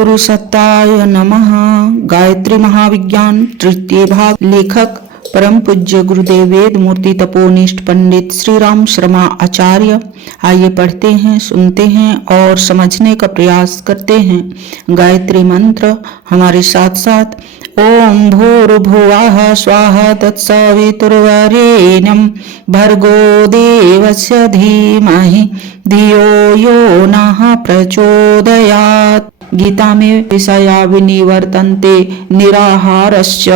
सद्गुरु सत्ताय नमः। गायत्री महाविज्ञान तृतीय भाग। लेखक परम पूज्य गुरुदेव वेद मूर्ति तपोनिष्ठ पंडित श्री राम शर्मा आचार्य। आइए पढ़ते हैं, सुनते हैं और समझने का प्रयास करते हैं। गायत्री मंत्र हमारे साथ साथ। ओम भूर्भुवः स्वाहा तत्सवितुर्वरेण्यं भर्गो देवस्य धीमहि धियो यो नः प्रचोदयात्। गीता में विषया विनिवर्तन्ते निराहारश्च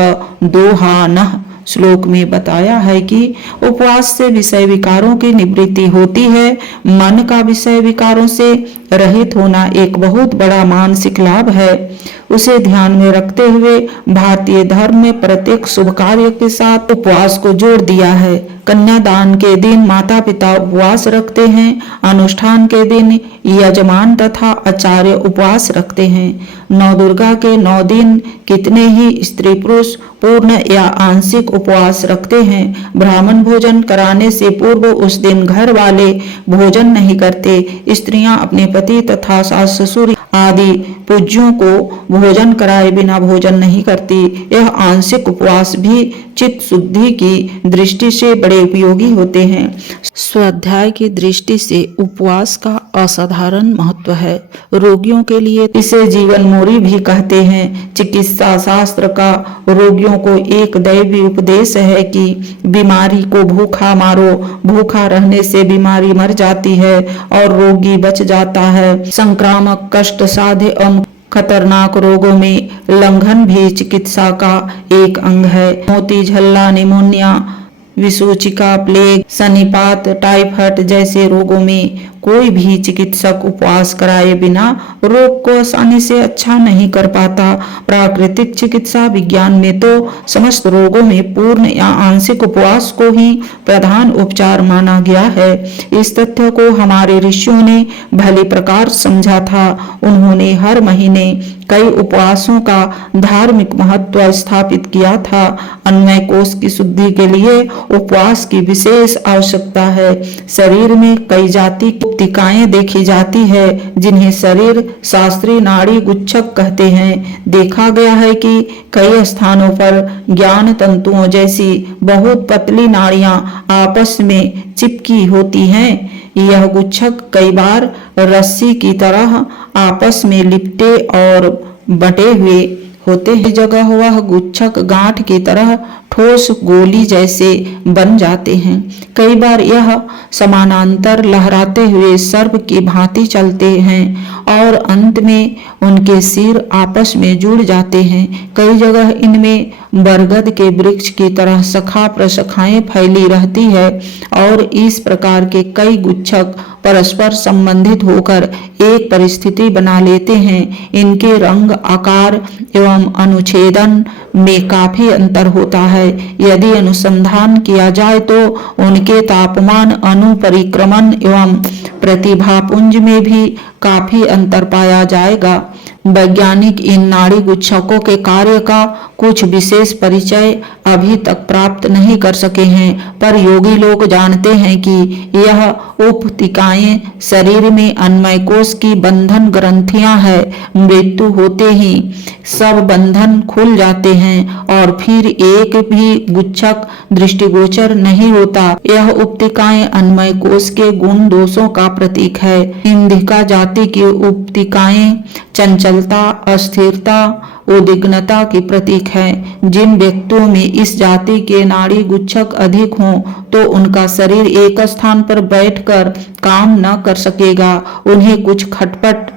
दोहानः श्लोक में बताया है कि उपवास से विषय विकारों की निवृत्ति होती है। मन का विषय विकारों से रहित होना एक बहुत बड़ा मानसिक लाभ है। उसे ध्यान में रखते हुए भारतीय धर्म में प्रत्येक शुभ कार्य के साथ उपवास को जोड़ दिया है। कन्यादान के दिन माता पिता उपवास रखते हैं। अनुष्ठान के दिन यजमान तथा आचार्य उपवास रखते हैं। नौ दुर्गा के 9 दिन कितने ही स्त्री पुरुष पूर्ण या आंशिक उपवास रखते हैं। ब्राह्मण भोजन कराने से पूर्व उस दिन घर वाले भोजन नहीं करते। स्त्रियां अपने पति तथा सास ससुर आदि पूज्यों को भोजन कराए बिना भोजन नहीं करती। यह आंशिक उपवास भी चित्त शुद्धि की दृष्टि से बड़े उपयोगी होते हैं। स्वाध्याय की दृष्टि से उपवास का असाधारण महत्व है। रोगियों के लिए इसे जीवन मोरी भी कहते हैं। चिकित्सा शास्त्र का रोगियों को एक दैवी उपदेश है कि बीमारी को भूखा मारो। भूखा रहने से बीमारी मर जाती है और रोगी बच जाता है। संक्रामक कष्ट साध्य एवं खतरनाक रोगों में लंघन भी चिकित्सा का एक अंग है। मोती झल्ला, निमोनिया, विसूचिका, प्लेग, सन्निपात, टाइफाइड जैसे रोगों में कोई भी चिकित्सक उपवास कराए बिना रोग को आसानी से अच्छा नहीं कर पाता। प्राकृतिक चिकित्सा विज्ञान में तो समस्त रोगों में पूर्ण या आंशिक उपवास को ही प्रधान उपचार माना गया है। इस तथ्य को हमारे ऋषियों ने भली प्रकार समझा था। उन्होंने हर महीने कई उपवासों का धार्मिक महत्व स्थापित किया था। अन्वय कोश की शुद्धि के लिए उपवास की विशेष आवश्यकता है। शरीर में कई जाति की उपतिकाएं देखी जाती है जिन्हें शरीर शास्त्रीय नाड़ी गुच्छक कहते हैं। देखा गया है कि कई स्थानों पर ज्ञान तंतुओं जैसी बहुत पतली नाड़ियां आपस में चिपकी होती हैं। यह गुच्छक कई बार रस्सी की तरह आपस में लिपटे और बटे हुए होते हैं। जगह वह गुच्छक गांठ की तरह ठोस गोली जैसे बन जाते हैं। कई बार यह समानांतर लहराते हुए सर्प की भांति चलते हैं और अंत में उनके सिर आपस में जुड़ जाते हैं। कई जगह इनमें बरगद के वृक्ष की तरह शाखा प्रशाखाएं फैली रहती है और इस प्रकार के कई गुच्छक परस्पर संबंधित होकर एक परिस्थिति बना लेते हैं। इनके रंग, आकार एवं अनुच्छेदन में काफी अंतर होता है। यदि अनुसंधान किया जाए तो उनके तापमान, अनुपरिक्रमण एवं प्रतिभापुंज में भी काफी अंतर पाया जाएगा। वैज्ञानिक इन नाड़ी गुच्छकों के कार्य का कुछ विशेष परिचय अभी तक प्राप्त नहीं कर सके हैं, पर योगी लोग जानते हैं कि यह उपतिकाएं शरीर में अन्वय कोश की बंधन ग्रंथियां हैं। मृत्यु होते ही सब बंधन खुल जाते हैं और फिर एक भी गुच्छक दृष्टिगोचर नहीं होता। यह उपतिकाएं अन्वय कोश के गुण दोषों का प्रतीक है। इंदिका जाति की उपतिकाएं चंचलता, अस्थिरता, उद्विग्नता की प्रतीक है। जिन व्यक्तियों में इस जाति के नाड़ी गुच्छक अधिक हों तो उनका शरीर एक स्थान पर बैठकर काम न कर सकेगा। उन्हें कुछ खटपट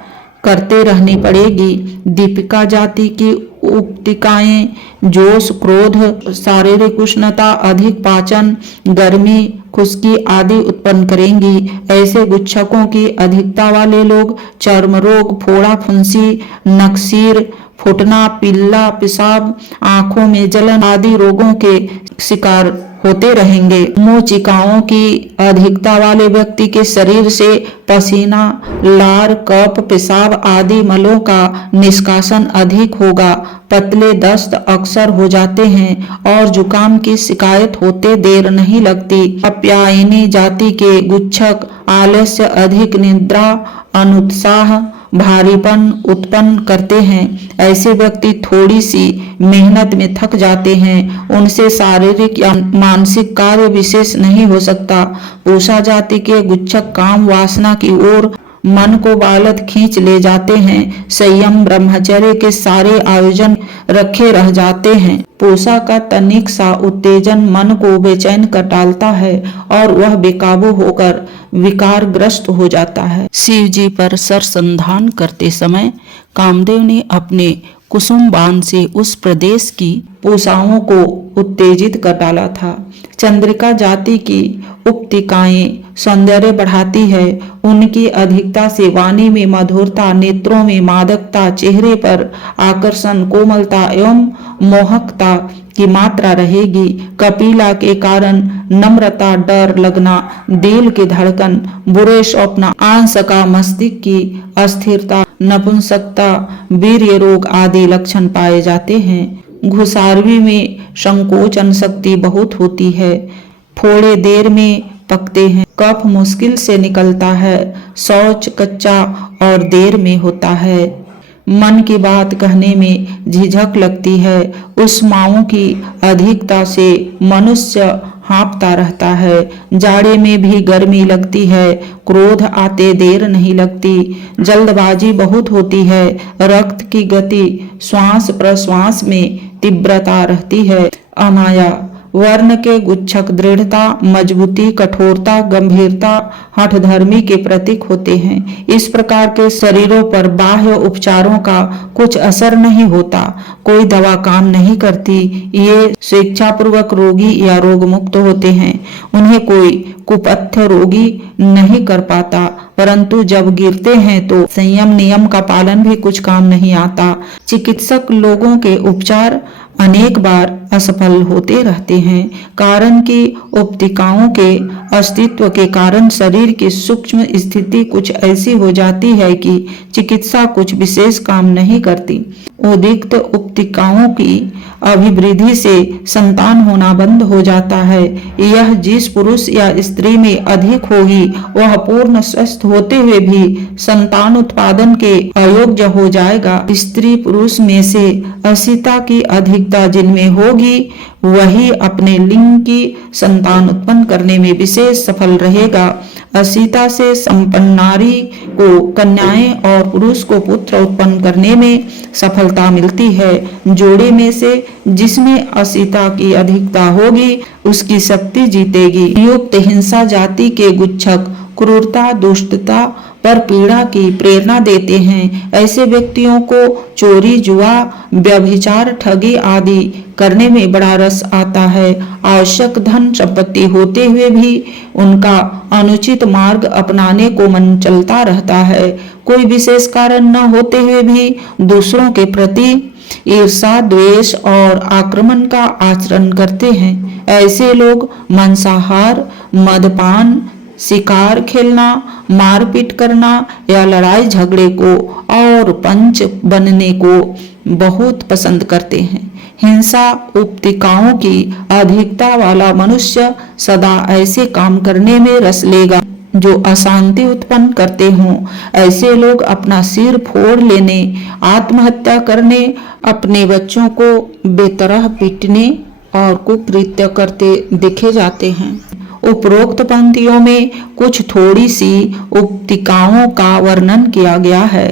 करते रहनी पड़ेगी। दीपिका जाति की उपतिकाएं जोश, क्रोध, शारीरिक उष्णता, अधिक पाचन, गर्मी, खुश्की आदि उत्पन्न करेंगी। ऐसे गुच्छकों की अधिकता वाले लोग चर्म रोग, फोड़ा फुंसी, नक्सीर, फुटना, पिल्ला, पेशाब, आंखों में जलन आदि रोगों के शिकार होते रहेंगे। मोचिकाओं की अधिकता वाले व्यक्ति के शरीर से पसीना, लार, कफ, पेशाब आदि मलों का निष्कासन अधिक होगा। पतले दस्त अक्सर हो जाते हैं और जुकाम की शिकायत होते देर नहीं लगती। अप्यायनी जाति के गुच्छक आलस्य, अधिक निद्रा, अनुत्साह, भारीपन उत्पन्न करते हैं। ऐसे व्यक्ति थोड़ी सी मेहनत में थक जाते हैं। उनसे शारीरिक या मानसिक कार्य विशेष नहीं हो सकता। पूषा जाति के गुच्छक काम वासना की ओर मन को बालत खींच ले जाते हैं। संयम ब्रह्मचर्य के सारे आयोजन रखे रह जाते हैं। पूषा का तनिक सा उत्तेजन मन को बेचैन कर डालता है और वह बेकाबू होकर विकारग्रस्त हो जाता है। शिव जी पर सरसंधान करते समय कामदेव ने अपने कुसुम बाण से उस प्रदेश की पूषाओं को उत्तेजित कर डाला था। चंद्रिका जाति की उपतिकाएं सौंदर्य बढ़ाती है। उनकी अधिकता से वाणी में मधुरता, नेत्रों में मादकता, चेहरे पर आकर्षण, कोमलता एवं मोहकता की मात्रा रहेगी। कपिला के कारण नम्रता, डर लगना, दिल की धड़कन, बुरे स्वप्न, आंसका, मस्तिष्क की अस्थिरता, नपुंसकता, वीर्य रोग आदि लक्षण पाए जाते हैं। घुसारवी में संकोचन शक्ति बहुत होती है। फोड़े देर में पकते हैं। कफ मुश्किल से निकलता है। शौच कच्चा और देर में होता है। मन की बात कहने में झिझक लगती है। उष्माओं की अधिकता से मनुष्य हाँफता रहता है। जाड़े में भी गर्मी लगती है। क्रोध आते देर नहीं लगती। जल्दबाजी बहुत होती है। रक्त की गति श्वास प्रश्वास में तीव्रता रहती है। अमाया वर्ण के गुच्छक दृढ़ता, मजबूती, कठोरता, गंभीरता, हठधर्मी के प्रतीक होते हैं। इस प्रकार के शरीरों पर बाह्य उपचारों का कुछ असर नहीं होता। कोई दवा काम नहीं करती। ये स्वेच्छापूर्वक रोगी या रोग मुक्त होते हैं। उन्हें कोई कुपथ्य रोगी नहीं कर पाता। परंतु जब गिरते हैं तो संयम नियम का पालन भी कुछ काम नहीं आता। चिकित्सक लोगों के उपचार अनेक बार असफल होते रहते हैं। कारण कि उपतिकाओं के अस्तित्व के कारण शरीर की सूक्ष्म स्थिति कुछ ऐसी हो जाती है कि चिकित्सा कुछ विशेष काम नहीं करती। उदिक्त उपतिकाओं की अभिवृद्धि से संतान होना बंद हो जाता है। यह जिस पुरुष या स्त्री में अधिक होगी वह पूर्ण स्वस्थ होते हुए भी संतान उत्पादन के अयोग्य हो जाएगा। स्त्री पुरुष में से असिता की अधिकता जिनमें होगी वही अपने लिंग की संतान उत्पन्न करने में विशेष सफल रहेगा। असिता से संपन्न नारी को कन्याएं और पुरुष को पुत्र उत्पन्न करने में सफलता मिलती है। जोड़े में से जिसमें असिता की अधिकता होगी उसकी शक्ति जीतेगी। युक्त हिंसा जाति के गुच्छक क्रूरता, दुष्टता पर पीड़ा की प्रेरणा देते हैं। ऐसे व्यक्तियों को चोरी, जुआ, व्यभिचार, ठगी आदि करने में बड़ा रस आता है। आवश्यक धन संपत्ति होते हुए भी उनका अनुचित मार्ग अपनाने को मन चलता रहता है। कोई विशेष कारण न होते हुए भी दूसरों के प्रति ईर्षा, द्वेष और आक्रमण का आचरण करते हैं। ऐसे लोग मांसाहार, मदपान, शिकार खेलना, मारपीट करना या लड़ाई झगड़े को और पंच बनने को बहुत पसंद करते हैं। हिंसा उपतिकाओं की अधिकता वाला मनुष्य सदा ऐसे काम करने में रस लेगा जो अशांति उत्पन्न करते हों। ऐसे लोग अपना सिर फोड़ लेने, आत्महत्या करने, अपने बच्चों को बेतरह पीटने और कुकृत्य करते देखे जाते हैं। उपरोक्त पंक्तियों में कुछ थोड़ी सी उपतिकाओं का वर्णन किया गया है।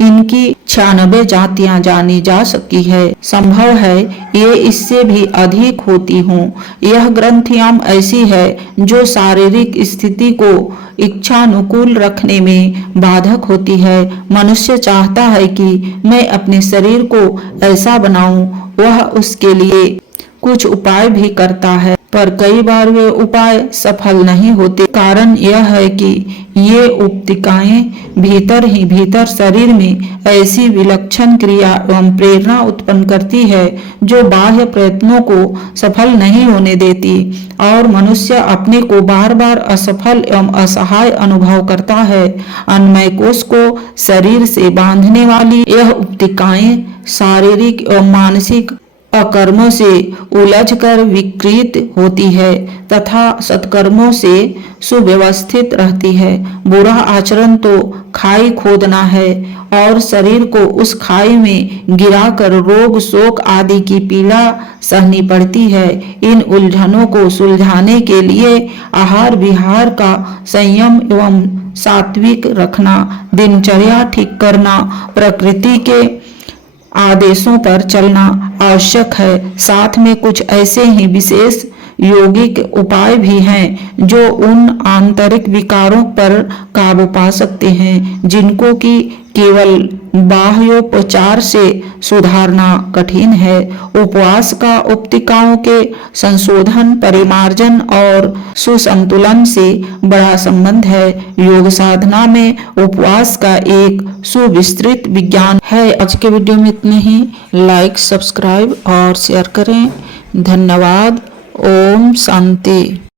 इनकी 96 जातियां जानी जा सकी है। संभव है ये इससे भी अधिक होती हों। यह ग्रंथियां ऐसी है जो शारीरिक स्थिति को इच्छानुकूल रखने में बाधक होती है। मनुष्य चाहता है कि मैं अपने शरीर को ऐसा बनाऊं। वह उसके लिए कुछ उपाय भी करता है पर कई बार वे उपाय सफल नहीं होते। कारण यह है कि ये उपतिकाएं भीतर ही भीतर शरीर में ऐसी विलक्षण क्रिया एवं प्रेरणा उत्पन्न करती है जो बाह्य प्रयत्नों को सफल नहीं होने देती और मनुष्य अपने को बार बार असफल एवं असहाय अनुभव करता है। अन्नमय कोश को शरीर से बांधने वाली यह उपतिकाएं शारीरिक एवं मानसिक अकर्मों से उलझकर विकृत होती है तथा सत्कर्मों से सुव्यवस्थित रहती है। बुरा आचरण तो खाई खोदना है और शरीर को उस खाई में गिराकर रोग शोक आदि की पीड़ा सहनी पड़ती है। इन उलझनों को सुलझाने के लिए आहार विहार का संयम एवं सात्विक रखना, दिनचर्या ठीक करना, प्रकृति के आदेशों पर चलना आवश्यक है। साथ में कुछ ऐसे ही विशेष यौगिक उपाय भी हैं जो उन आंतरिक विकारों पर काबू पा सकते हैं जिनको कि केवल बाह्योपचार से सुधारना कठिन है। उपवास का उपतिकाओं के संशोधन, परिमार्जन और सुसंतुलन से बड़ा संबंध है। योग साधना में उपवास का एक सुविस्तृत विज्ञान है। आज के वीडियो में इतने ही। लाइक, सब्सक्राइब और शेयर करें। धन्यवाद। ओम शांति।